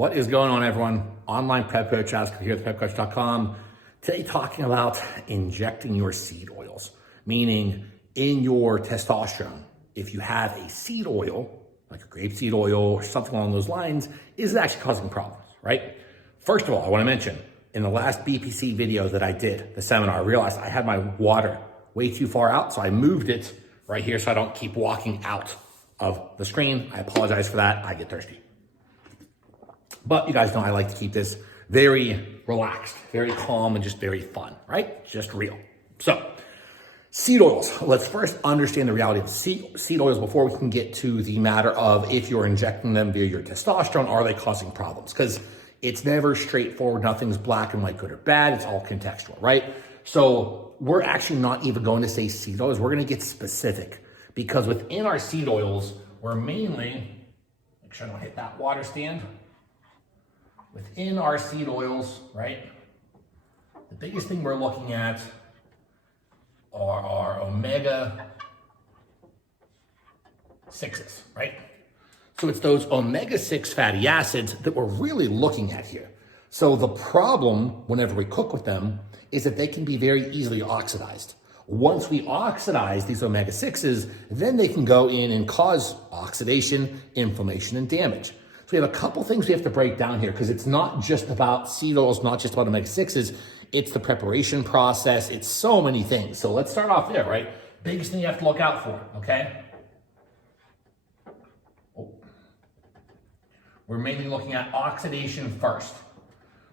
What is going on, everyone? Online prep coach, Oscar here at prepcoach.com. Today talking about injecting your seed oils, meaning in your testosterone. If you have a seed oil, like a grapeseed oil or something along those lines, is it actually causing problems, right? First of all, I want to mention, in the last BPC video that I did, the seminar, I realized I had my water way too far out, so I moved it right here so I don't keep walking out of the screen. I apologize for that. I get thirsty. But you guys know I like to keep this very relaxed, very calm, and just very fun, right? Just real. So, seed oils. Let's first understand the reality of seed oils before we can get to the matter of if you're injecting them via your testosterone, are they causing problems? Because it's never straightforward. Nothing's black and white, good or bad. It's all contextual, right? So we're actually not even going to say seed oils. We're going to get specific because within our seed oils, we're mainly, make sure I don't hit that water stand. Within our seed oils, right, the biggest thing we're looking at are our omega-6s, right? So it's those omega-6 fatty acids that we're really looking at here. So the problem whenever we cook with them is that they can be very easily oxidized. Once we oxidize these omega-6s, then they can go in and cause oxidation, inflammation, and damage. So we have a couple things we have to break down here because it's not just about seed oils, not just about omega-6s. It's the preparation process. It's so many things. So let's start off there, right? Biggest thing you have to look out for, okay? We're mainly looking at oxidation first.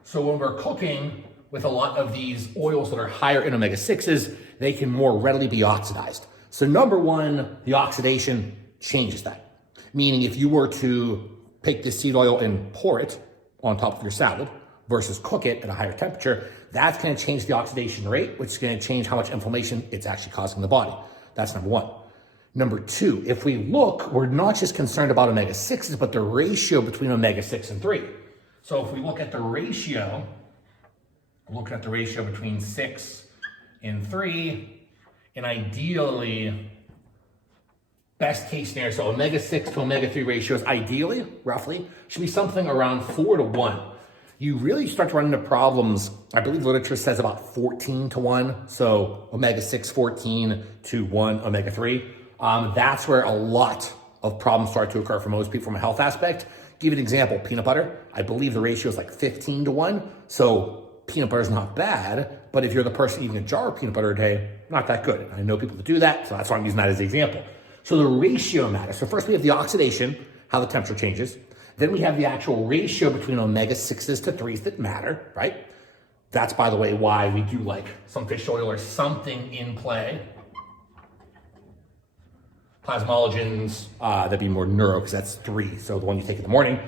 So when we're cooking with a lot of these oils that are higher in omega-6s, they can more readily be oxidized. So number one, the oxidation changes that. Meaning if you were to take this seed oil and pour it on top of your salad versus cook it at a higher temperature, that's going to change the oxidation rate, which is going to change how much inflammation it's actually causing in the body. That's number one. Number two, if we look, we're not just concerned about omega-6s, but the ratio between omega-6 and 3. So if we look at the ratio, between 6 and 3, and ideally, best case scenario, so omega-6 to omega-3 ratios, ideally, roughly, should be something around 4 to 1. You really start to run into problems, I believe literature says about 14 to 1, so omega-6, 14 to 1 omega-3. That's where a lot of problems start to occur for most people from a health aspect. Give you an example, peanut butter, I believe the ratio is like 15 to 1, so peanut butter is not bad, but if you're the person eating a jar of peanut butter a day, not that good. I know people that do that, so that's why I'm using that as an example. So the ratio matters. So first we have the oxidation, how the temperature changes. Then we have the actual ratio between omega-6s to 3s that matter, right? That's, by the way, why we do like some fish oil or something in play. Plasmalogens, that'd be more neuro because that's 3, so the one you take in the morning.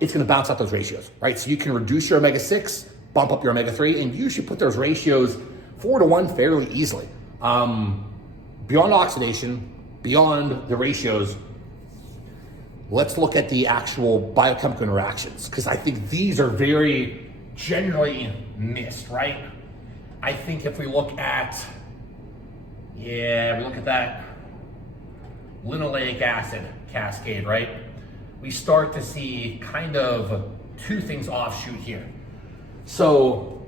It's going to bounce out those ratios, right? So you can reduce your omega-6, bump up your omega-3, and you should put those ratios 4 to 1 fairly easily. Beyond oxidation, beyond the ratios, let's look at the actual biochemical interactions because I think these are very generally missed, right? I think if we look at, that linoleic acid cascade, right? We start to see kind of two things offshoot here. So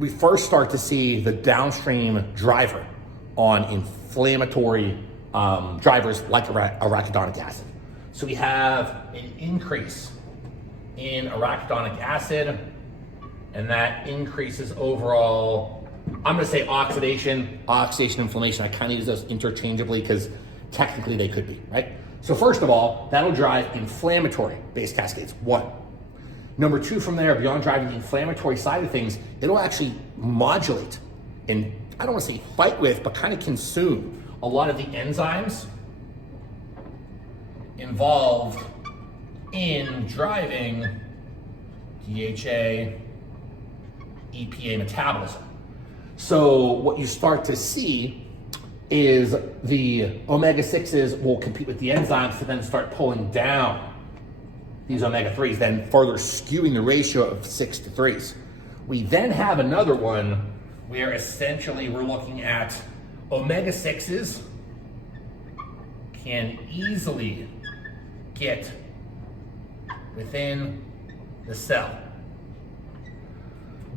we first start to see the downstream driver on inflammatory drivers like arachidonic acid. So we have an increase in arachidonic acid, and that increases overall, I'm going to say oxidation, inflammation. I kind of use those interchangeably because technically they could be, right? So first of all, that'll drive inflammatory-based cascades, 1. Number 2, from there, beyond driving the inflammatory side of things, it'll actually modulate and, I don't want to say fight with, but kind of consume a lot of the enzymes involved in driving DHA, EPA metabolism. So what you start to see is the omega-6s will compete with the enzymes to then start pulling down these omega-3s, then further skewing the ratio of 6 to 3s. We then have another one where essentially we're looking at omega-6s can easily get within the cell.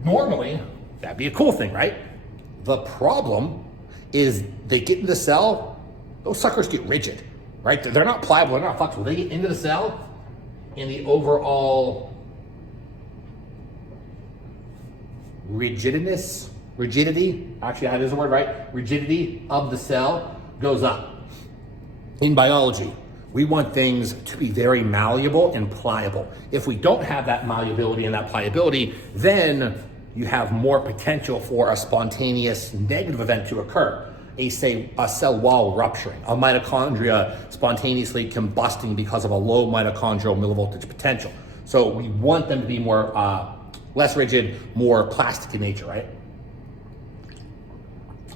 Normally, that'd be a cool thing, right? The problem is they get into the cell, those suckers get rigid, right? They're not pliable, they're not flexible. They get into the cell, and the overall rigidity, actually that is the word, right? Rigidity of the cell goes up. In biology, we want things to be very malleable and pliable. If we don't have that malleability and that pliability, then you have more potential for a spontaneous negative event to occur. A cell wall rupturing, a mitochondria spontaneously combusting because of a low mitochondrial millivoltage potential. So we want them to be more, less rigid, more plastic in nature, right?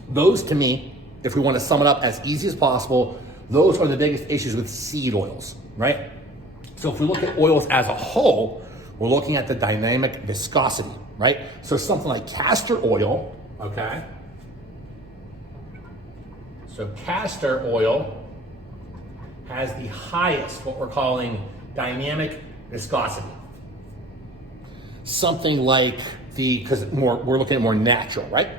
Those, to me, if we want to sum it up as easy as possible, those are the biggest issues with seed oils, right? So if we look at oils as a whole, we're looking at the dynamic viscosity, right? So something like castor oil, okay? So castor oil has the highest, what we're calling dynamic viscosity. Something like because we're looking at more natural, right?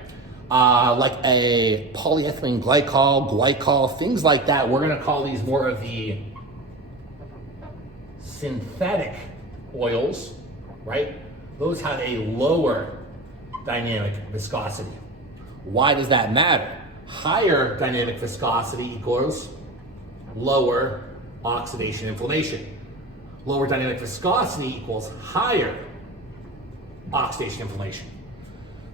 Like a polyethylene glycol, things like that. We're gonna call these more of the synthetic oils, right? Those have a lower dynamic viscosity. Why does that matter? Higher dynamic viscosity equals lower oxidation inflammation. Lower dynamic viscosity equals higher oxidation inflammation.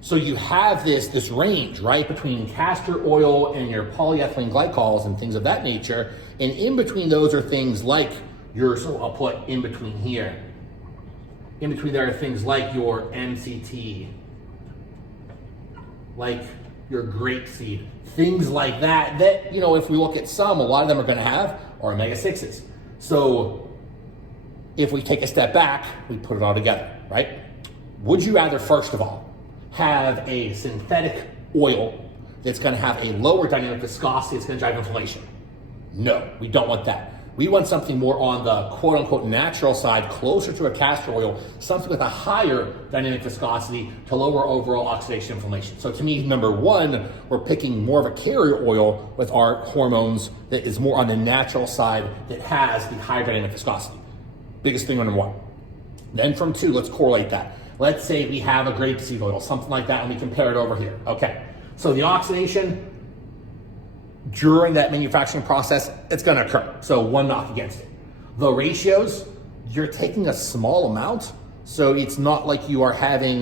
So you have this range, right, between castor oil and your polyethylene glycols and things of that nature. And in between those are things like so I'll put in between here. In between there are things like your MCT, like your grapeseed, things like that, if we look at a lot of them are gonna have are omega-6s. So if we take a step back, we put it all together, right? Would you rather, first of all, have a synthetic oil that's gonna have a lower dynamic viscosity that's gonna drive inflammation? No, we don't want that. We want something more on the quote unquote natural side, closer to a castor oil, something with a higher dynamic viscosity to lower overall oxidation inflammation. So to me, number one, we're picking more of a carrier oil with our hormones that is more on the natural side that has the higher dynamic viscosity. Biggest thing on number one. Then from two, let's correlate that. Let's say we have a grapeseed oil, something like that, and we compare it over here. Okay, so the oxidation during that manufacturing process, it's gonna occur. So one knock against it. The ratios, you're taking a small amount, so it's not like you are having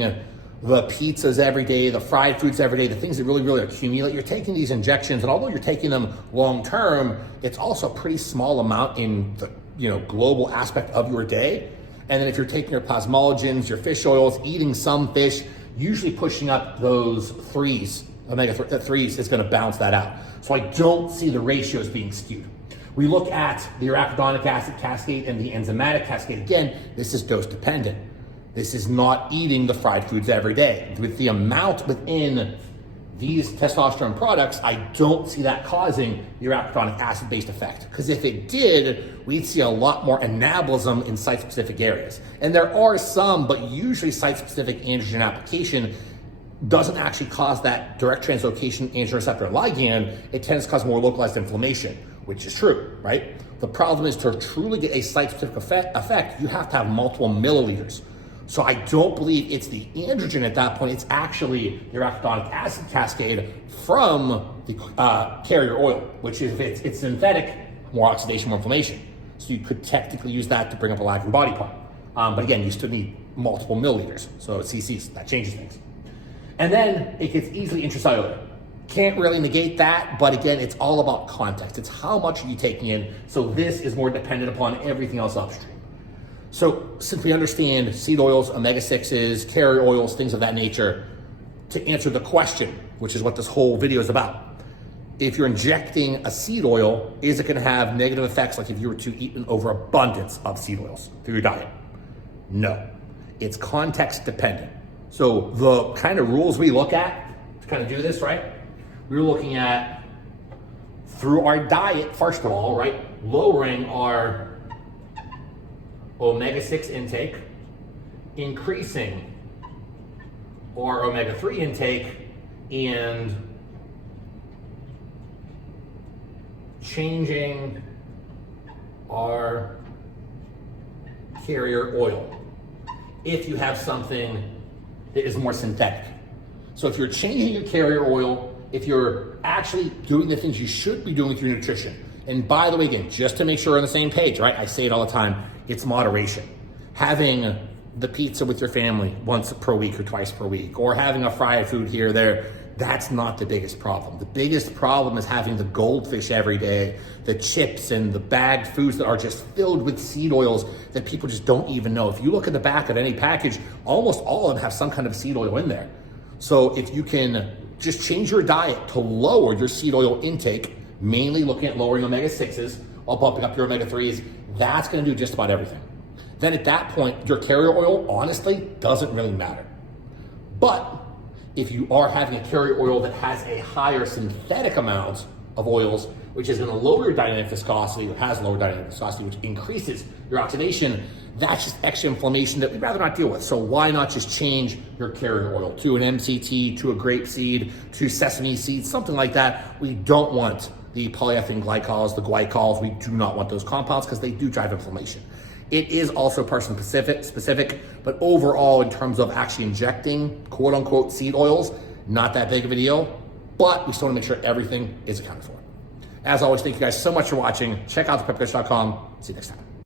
the pizzas every day, the fried foods every day, the things that really, really accumulate. You're taking these injections, and although you're taking them long term, it's also a pretty small amount in the global aspect of your day. And then if you're taking your plasmalogens, your fish oils, eating some fish, usually pushing up those threes, omega-3s is gonna balance that out. So I don't see the ratios being skewed. We look at the arachidonic acid cascade and the enzymatic cascade. Again, this is dose dependent. This is not eating the fried foods every day. With the amount within these testosterone products, I don't see that causing the arachidonic acid-based effect. Because if it did, we'd see a lot more anabolism in site-specific areas. And there are some, but usually site-specific androgen application doesn't actually cause that direct translocation androgen receptor ligand. It tends to cause more localized inflammation, which is true, right? The problem is to truly get a site-specific effect, you have to have multiple milliliters. So I don't believe it's the androgen at that point. It's actually the arachidonic acid cascade from the carrier oil, which is, if it's synthetic, more oxidation, more inflammation. So you could technically use that to bring up a lacking body part. But again, you still need multiple milliliters. So cc's, that changes things. And then it gets easily intracellular. Can't really negate that, but again, it's all about context. It's how much are you taking in. So this is more dependent upon everything else upstream. So since we understand seed oils, omega-6s, carrier oils, things of that nature, to answer the question, which is what this whole video is about, if you're injecting a seed oil, is it gonna have negative effects like if you were to eat an overabundance of seed oils through your diet? No, it's context dependent. So the kind of rules we look at to kind of do this, right? We're looking at, through our diet, first of all, right? Lowering our omega-6 intake increasing our omega-3 intake and changing our carrier oil if you have something that is more synthetic. So if you're changing your carrier oil, if you're actually doing the things you should be doing with your nutrition, and by the way, again, just to make sure we're on the same page, right? I say it all the time, it's moderation. Having the pizza with your family once per week or twice per week, or having a fried food here or there, that's not the biggest problem. The biggest problem is having the goldfish every day, the chips and the bagged foods that are just filled with seed oils that people just don't even know. If you look at the back of any package, almost all of them have some kind of seed oil in there. So if you can just change your diet to lower your seed oil intake, mainly looking at lowering omega-6s while bumping up your omega-3s, that's gonna do just about everything. Then at that point, your carrier oil, honestly, doesn't really matter. But if you are having a carrier oil that has a higher synthetic amount of oils, which is gonna lower your dynamic viscosity, or has lower dynamic viscosity, which increases your oxidation, that's just extra inflammation that we'd rather not deal with. So why not just change your carrier oil to an MCT, to a grapeseed, to sesame seed, something like that. We don't want the polyethylene glycols, the glycols. We do not want those compounds because they do drive inflammation. It is also person specific, but overall, in terms of actually injecting quote unquote seed oils, not that big of a deal, but we still want to make sure everything is accounted for. As always, thank you guys so much for watching. Check out thepepcoach.com. See you next time.